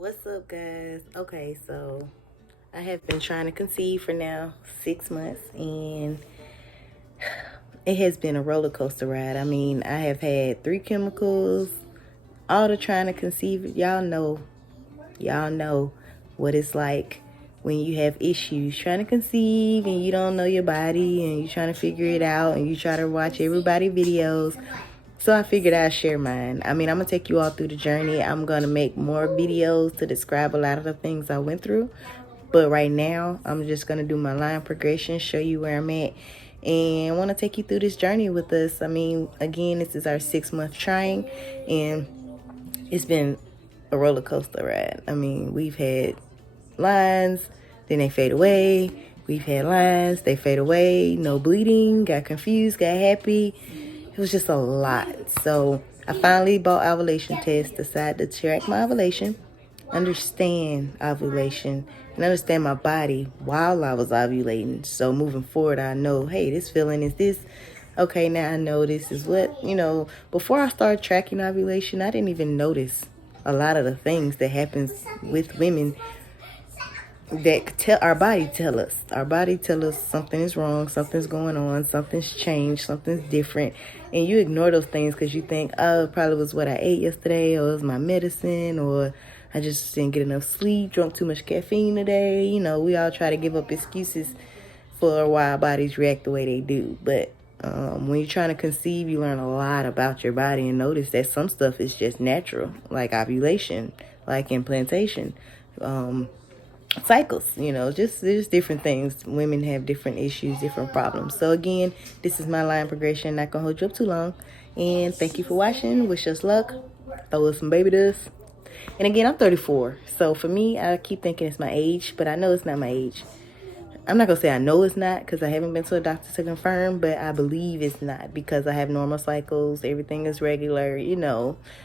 What's up, guys? Okay, so I have been trying to conceive for now 6 months, and it has been a roller coaster ride. I mean, I have had 3 chemicals, all the trying to conceive. Y'all know what it's like when you have issues trying to conceive and you don't know your body and you're trying to figure it out and you try to watch everybody's videos. So I figured I'd share mine. I mean, I'm going to take you all through the journey. I'm going to make more videos to describe a lot of the things I went through. But right now, I'm just going to do my line progression, show you where I'm at, and want to take you through this journey with us. I mean, again, this is our 6-month trying, and it's been a roller coaster ride. I mean, we've had lines, then they fade away. We've had lines, they fade away. No bleeding, got confused, got happy. It was just a lot. So I finally bought ovulation test, decided to track my ovulation, understand ovulation, and understand my body while I was ovulating. So moving forward, I know, hey, this feeling is this. Okay, now I know this is what, before I started tracking ovulation, I didn't even notice a lot of the things that happens with women that tell our body tell us something is wrong, something's going on, something's changed, something's different, and you ignore those things because you think, oh, it probably was what I ate yesterday, or it was my medicine, or I just didn't get enough sleep, drunk too much caffeine today. We all try to give up excuses for why our bodies react the way they do. But when you're trying to conceive, you learn a lot about your body and notice that some stuff is just natural, like ovulation, like implantation, cycles, just there's different things. Women have different issues, different problems. So again, this is my line progression. Not gonna hold you up too long, and thank you for watching. Wish us luck. Throw us some baby dust. And again, I'm 34, so for me, I keep thinking it's my age, but I know it's not my age. I'm not gonna say I know it's not because I haven't been to a doctor to confirm, but I believe it's not because I have normal cycles. Everything is regular.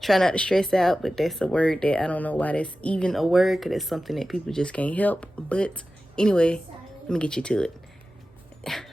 Try not to stress out, but that's a word that I don't know why that's even a word, because it's something that people just can't help. But anyway, let me get you to it.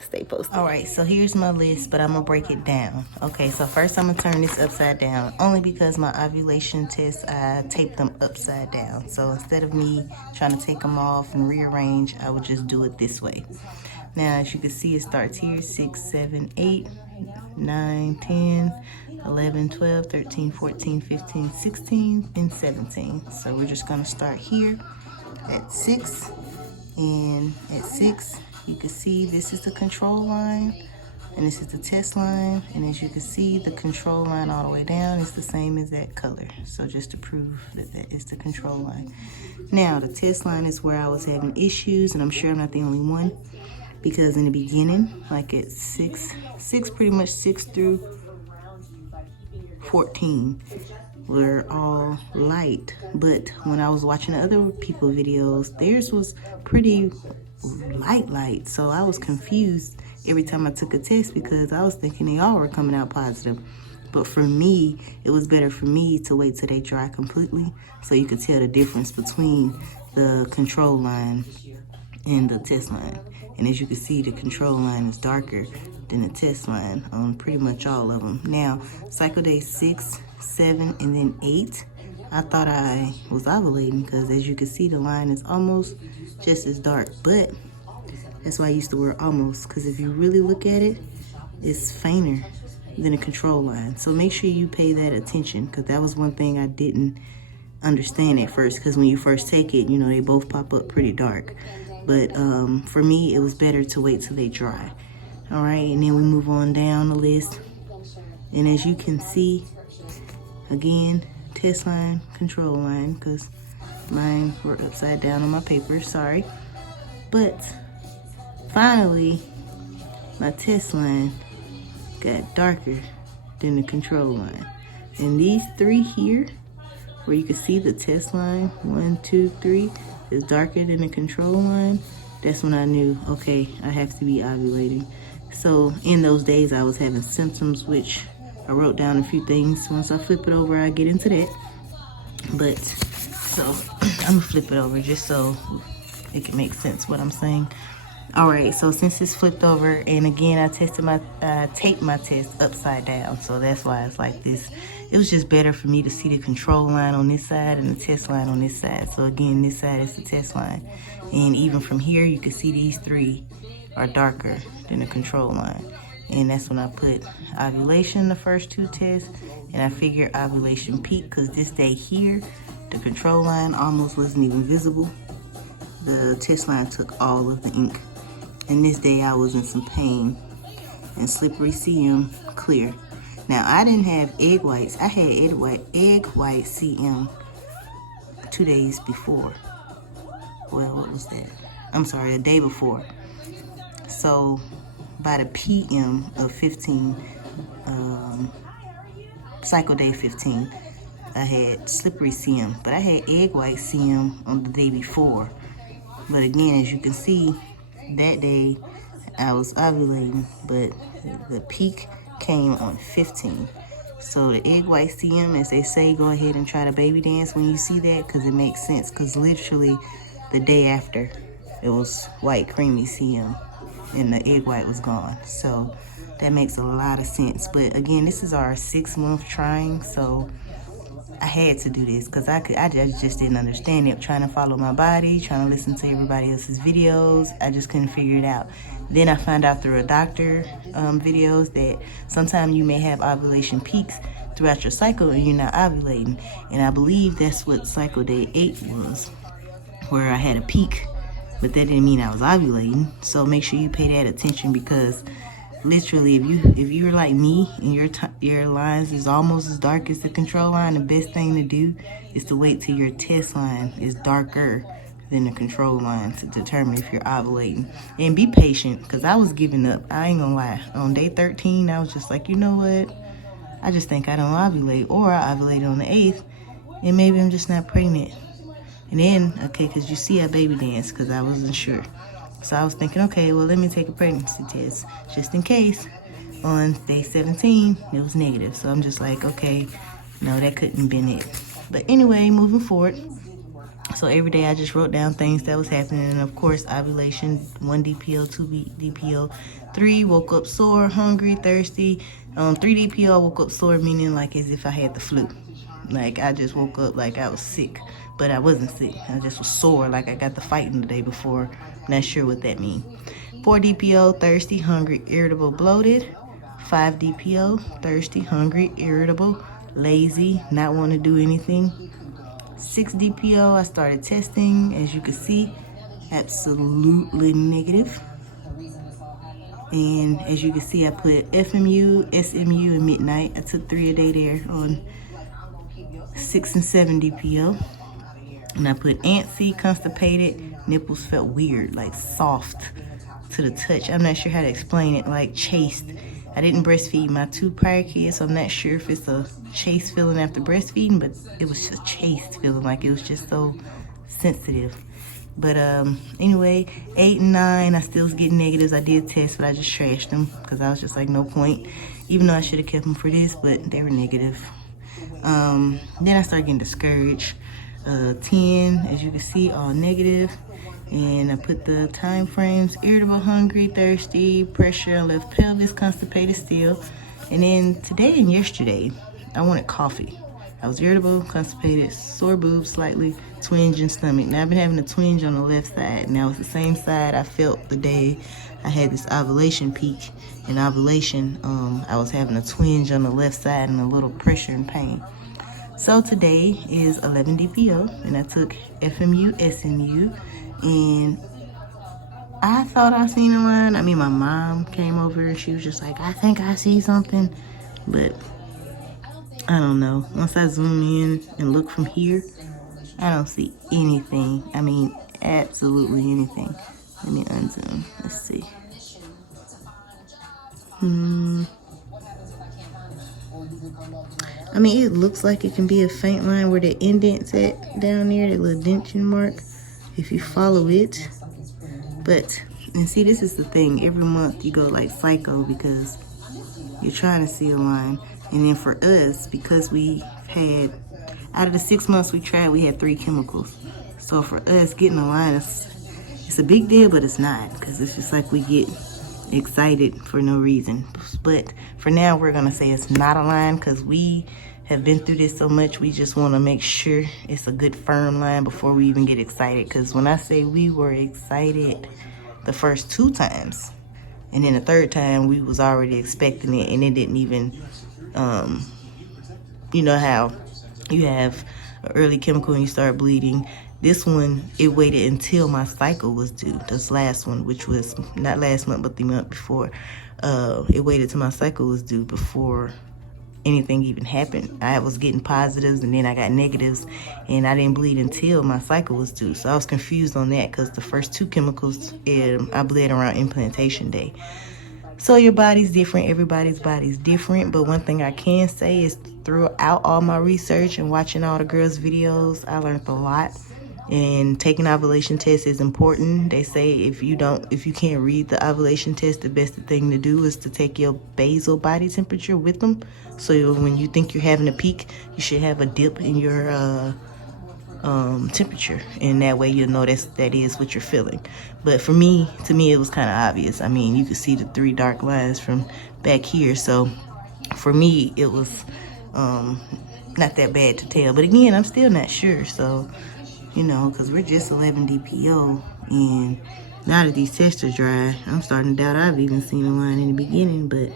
Stay posted. All right, so here's my list, but I'm gonna break it down. Okay, so first I'm gonna turn this upside down, only because my ovulation tests, I taped them upside down. So instead of me trying to take them off and rearrange, I would just do it this way. Now, as you can see, it starts here: 6, 7, 8, 9, 10, 11, 12, 13, 14, 15, 16, and 17. So we're just gonna start here at 6, and at 6, you can see this is the control line and this is the test line, and as you can see, the control line all the way down is the same as that color. So just to prove that that is the control line. Now the test line is where I was having issues, and I'm sure I'm not the only one, because in the beginning, like at 6 pretty much 6 through 14 were all light, but when I was watching other people videos, theirs was pretty light, so I was confused every time I took a test because I was thinking they all were coming out positive. But for me, it was better for me to wait till they dry completely so you could tell the difference between the control line and the test line. And as you can see, the control line is darker than the test line on pretty much all of them. Now, cycle day 6, 7, and then 8, I thought I was ovulating because as you can see, the line is almost just as dark, but that's why I used to wear almost, because if you really look at it, it's fainter than a control line. So make sure you pay that attention, because that was one thing I didn't understand at first, because when you first take it, they both pop up pretty dark. But for me, it was better to wait till they dry. All right, and then we move on down the list, and as you can see, again, test line, control line, because mine were upside down on my paper, sorry. But finally, my test line got darker than the control line. And these 3 here, where you can see the test line, 1, 2, 3, is darker than the control line, that's when I knew, okay, I have to be ovulating. So in those days, I was having symptoms, which I wrote down a few things. Once I flip it over, I get into that. But so I'm gonna flip it over just so it can make sense what I'm saying. All right, so since it's flipped over, and again, I taped my test upside down, so that's why it's like this. It was just better for me to see the control line on this side and the test line on this side. So again, this side is the test line. And even from here, you can see these three are darker than the control line. And that's when I put ovulation the first two tests, and I figured ovulation peak, because this day here, the control line almost wasn't even visible. The test line took all of the ink. And this day I was in some pain, and slippery CM clear. Now I didn't have egg whites. I had egg white CM 2 days before. Well, what was that? I'm sorry, the day before. So by the PM of 15, cycle day 15, I had slippery CM, but I had egg white CM on the day before. But again, as you can see, that day I was ovulating, but the peak came on 15. So the egg white CM, as they say, go ahead and try to baby dance when you see that, because it makes sense, because literally the day after it was white creamy CM and the egg white was gone. So that makes a lot of sense. But again, this is our 6-month trying, so I had to do this because I just didn't understand it. Trying to follow my body, trying to listen to everybody else's videos, I just couldn't figure it out. Then I found out through a doctor videos that sometimes you may have ovulation peaks throughout your cycle and you're not ovulating. And I believe that's what cycle day 8 was, where I had a peak, but that didn't mean I was ovulating. So make sure you pay that attention, because literally, if you're like me and your lines is almost as dark as the control line, the best thing to do is to wait till your test line is darker than the control line to determine if you're ovulating. And be patient, because I was giving up. I ain't gonna lie. On day 13, I was just like, you know what? I just think I don't ovulate, or I ovulated on the 8th, and maybe I'm just not pregnant. And then, okay, because you see I baby danced because I wasn't sure. So I was thinking, okay, well, let me take a pregnancy test just in case. On day 17, it was negative. So I'm just like, okay, no, that couldn't have been it. But anyway, moving forward. So every day I just wrote down things that was happening. And of course, ovulation, 1 DPO, 2 DPO, 3, woke up sore, hungry, thirsty. 3 DPO, woke up sore, meaning like as if I had the flu. Like I just woke up like I was sick, but I wasn't sick. I just was sore, like I got the fighting the day before. Not sure what that means. 4 DPO, thirsty, hungry, irritable, bloated. 5 DPO, thirsty, hungry, irritable, lazy, not want to do anything. 6 DPO, I started testing. As you can see, absolutely negative. And as you can see, I put FMU, SMU, and midnight. I took 3 a day there on 6 and 7 DPO. And I put antsy, constipated, nipples felt weird, like soft to the touch. I'm not sure how to explain it, like chaste. I didn't breastfeed my 2 prior kids, so I'm not sure if it's a chaste feeling after breastfeeding, but it was just a chaste feeling, like it was just so sensitive. But anyway, 8 and 9, I still was getting negatives. I did test, but I just trashed them because I was just like, no point. Even though I should have kept them for this, but they were negative. Then I started getting discouraged. 10, as you can see, all negative. And I put the time frames: irritable, hungry, thirsty, pressure on left pelvis, constipated still. And then today and yesterday, I wanted coffee. I was irritable, constipated, sore boobs slightly, twinge in stomach. Now I've been having a twinge on the left side. Now it's the same side I felt the day I had this ovulation peak. In ovulation, I was having a twinge on the left side and a little pressure and pain. So today is 11 DPO, and I took FMU, SMU, and I thought I seen a line. I mean, my mom came over and she was just like, I think I see something, but I don't know. Once I zoom in and look from here, I don't see anything. I mean, absolutely anything. Let me unzoom. Let's see. I mean, it looks like it can be a faint line where the indent's at down there, the little dention mark, if you follow it. But, and see, this is the thing. Every month you go like psycho because you're trying to see a line. And then for us, because we had, out of the 6 months we tried, we had 3 chemicals. So for us, getting a line it's a big deal, but it's not, because it's just like we get excited for no reason. But for now, we're gonna say it's not a line, because we have been through this so much. We just want to make sure it's a good firm line before we even get excited. Because when I say we were excited the first 2 times, and then the 3rd time we was already expecting it, and it didn't even you know how you have an early chemical and you start bleeding. This one, it waited until my cycle was due. This last one, which was not last month, but the month before, it waited till my cycle was due before anything even happened. I was getting positives, and then I got negatives, and I didn't bleed until my cycle was due. So I was confused on that, because the first 2 chemicals, I bled around implantation day. So your body's different, everybody's body's different, but one thing I can say is throughout all my research and watching all the girls' videos, I learned a lot. And taking ovulation tests is important. They say if you can't read the ovulation test, the best thing to do is to take your basal body temperature with them. So when you think you're having a peak, you should have a dip in your temperature, and that way you'll know that is what you're feeling. But to me it was kind of obvious. I mean, you could see the 3 dark lines from back here, so for me it was not that bad to tell. But again, I'm still not sure, so because we're just 11 DPO, and now that these tests are dry, I'm starting to doubt I've even seen a line in the beginning, but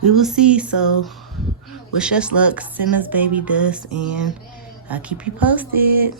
we will see. So wish us luck, send us baby dust, and I'll keep you posted.